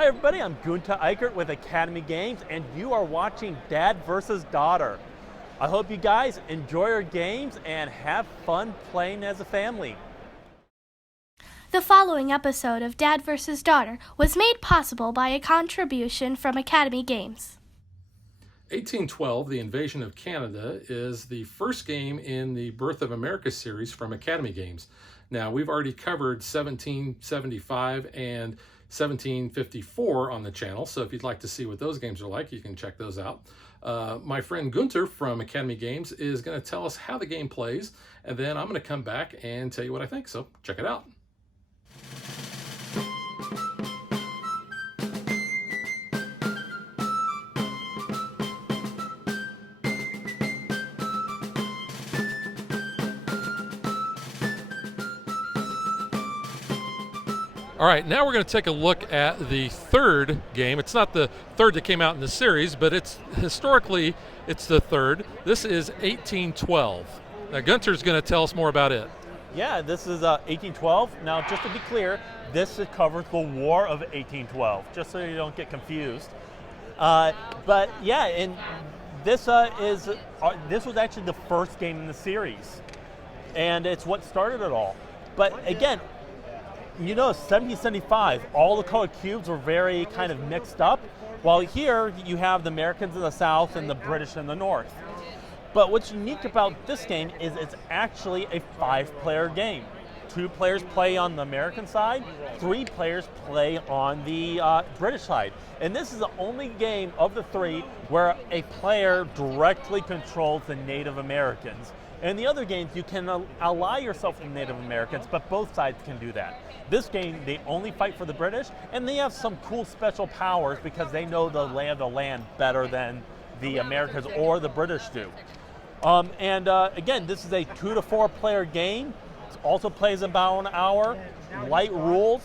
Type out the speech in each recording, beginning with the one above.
Hi everybody, I'm Gunta Eichert with Academy Games, and you are watching Dad versus Daughter. I hope you guys enjoy your games and have fun playing as a family. The following episode of Dad vs. Daughter was made possible by a contribution from Academy Games. 1812, The Invasion of Canada, is the first game in the Birth of America series from Academy Games. Now, we've already covered 1775 and 1754 on the channel, so if you'd like to see what those games are like, you can check those out. My friend Gunter from Academy Games is going to tell us how the game plays, and then I'm going to come back and tell you what I think, so check it out. All right, now we're going to take a look at the third game. It's not the third that came out in the series, but historically it's the third. This is 1812. Now Gunter's going to tell us more about it. Yeah, this is 1812. Now, just to be clear, this covers the War of 1812, just so you don't get confused. But yeah, and this was actually the first game in the series, and it's what started it all. But again, you know, 1775, all the colored cubes were very kind of mixed up, while here you have the Americans in the south and the British in the north. But what's unique about this game is it's actually a 5-player game. 2 players play on the American side, 3 players play on the British side. And this is the only game of the 3 where a player directly controls the Native Americans. In the other games, you can ally yourself with Native Americans, but both sides can do that. This game, they only fight for the British, and they have some cool special powers because they know the lay of the land better than the Americans or the British do. Again, this is a 2 to 4 player game. It also plays about an hour, light rules.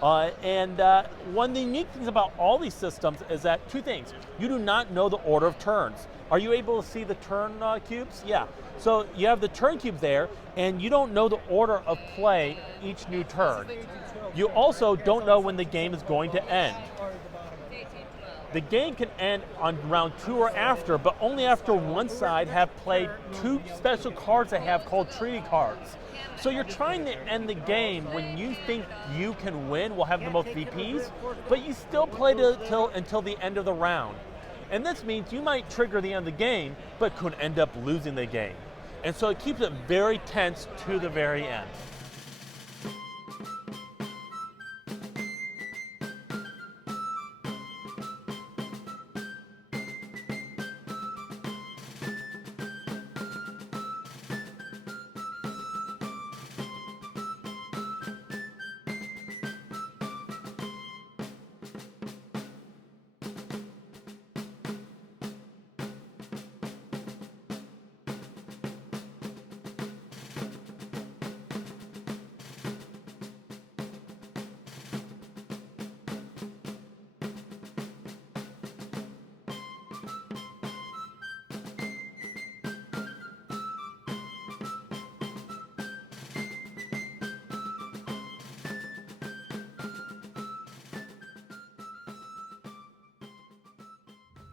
One of the unique things about all these systems is that 2 things. You do not know the order of turns. Are you able to see the turn cubes? Yeah. So you have the turn cube there, and you don't know the order of play each new turn. You also don't know when the game is going to end. The game can end on round 2 or after, but only after one side have played 2 special cards they have called treaty cards. So you're trying to end the game when you think you can win, will have the most VPs, but you still play until the end of the round. And this means you might trigger the end of the game, but could end up losing the game. And so it keeps it very tense to the very end.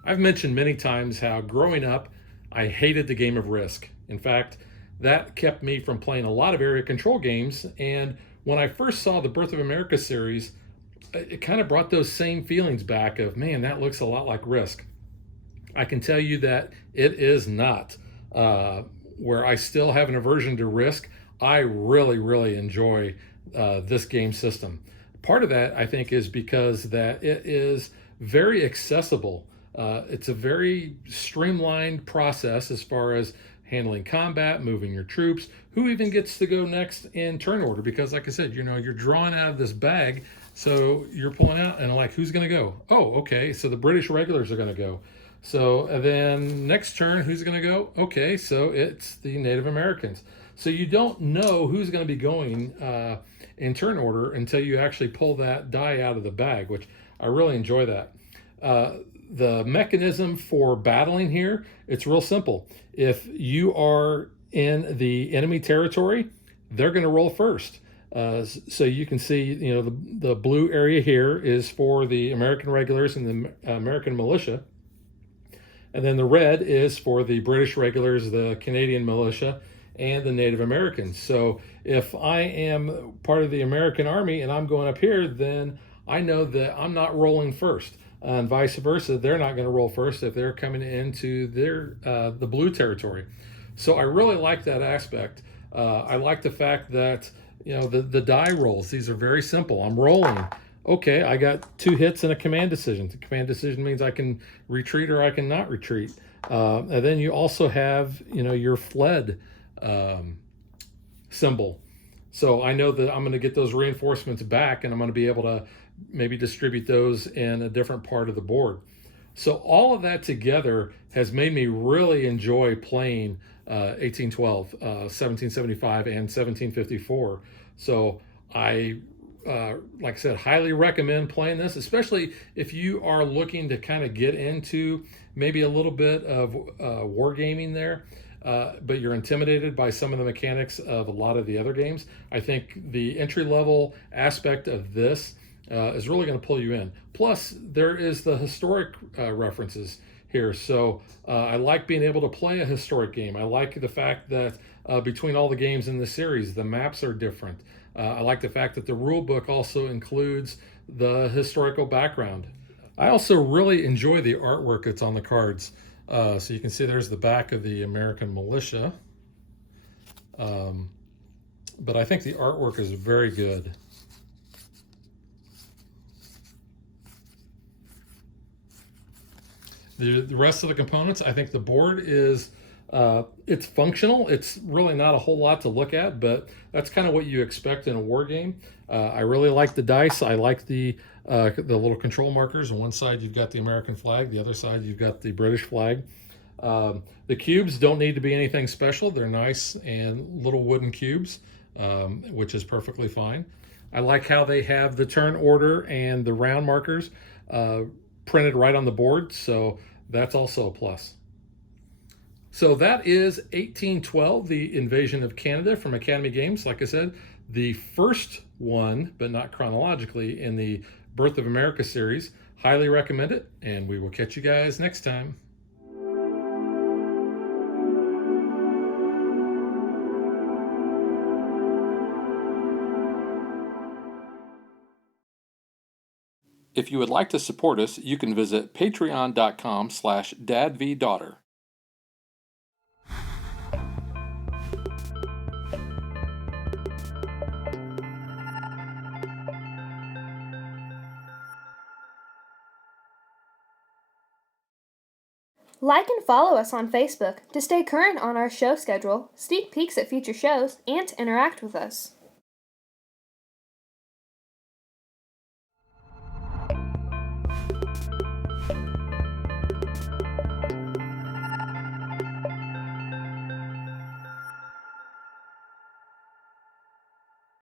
I've mentioned many times how growing up, I hated the game of Risk. In fact, that kept me from playing a lot of area control games. And when I first saw the Birth of America series, it kind of brought those same feelings back of, man, that looks a lot like Risk. I can tell you that it is not. Where I still have an aversion to Risk, I really, really enjoy this game system. Part of that, I think, is because that it is very accessible. It's a very streamlined process as far as handling combat, moving your troops, who even gets to go next in turn order, because like I said, you know, you're drawing out of this bag, so you're pulling out and like, who's going to go? Oh, okay, so the British regulars are going to go. So then next turn, who's going to go? Okay, so it's the Native Americans. So you don't know who's going to be going in turn order until you actually pull that die out of the bag, which I really enjoy that. The mechanism for battling here, it's real simple. If you are in the enemy territory, they're going to roll first. So you can see, you know, the blue area here is for the American regulars and the American militia. And then the red is for the British regulars, the Canadian militia, and the Native Americans. So if I am part of the American Army and I'm going up here, then I know that I'm not rolling first. And vice versa, they're not going to roll first if they're coming into their the blue territory. So I really like that aspect. I like the fact that, you know, the die rolls, these are very simple. I'm rolling. Okay, I got 2 hits and a command decision. The command decision means I can retreat or I can not retreat. And then you also have, you know, your fled symbol. So I know that I'm going to get those reinforcements back, and I'm going to be able to maybe distribute those in a different part of the board. So all of that together has made me really enjoy playing 1812, 1775, and 1754. So I, like I said, highly recommend playing this, especially if you are looking to kind of get into maybe a little bit of wargaming there. But you're intimidated by some of the mechanics of a lot of the other games. I think the entry-level aspect of this is really going to pull you in. Plus, there is the historic references here. So I like being able to play a historic game. I like the fact that between all the games in the series, the maps are different. I like the fact that the rule book also includes the historical background. I also really enjoy the artwork that's on the cards. So you can see there's the back of the American militia. But I think the artwork is very good. The rest of the components, I think the board is, it's functional. It's really not a whole lot to look at, but that's kind of what you expect in a war game. I really like the dice. I like the little control markers. On one side, you've got the American flag. The other side, you've got the British flag. The cubes don't need to be anything special. They're nice and little wooden cubes, which is perfectly fine. I like how they have the turn order and the round markers printed right on the board, so that's also a plus. So that is 1812, the Invasion of Canada from Academy Games. Like I said, the first one, but not chronologically, in the Birth of America series. Highly recommend it, and we will catch you guys next time. If you would like to support us, you can visit patreon.com/dadvdaughter. Like and follow us on Facebook to stay current on our show schedule, sneak peeks at future shows, and to interact with us.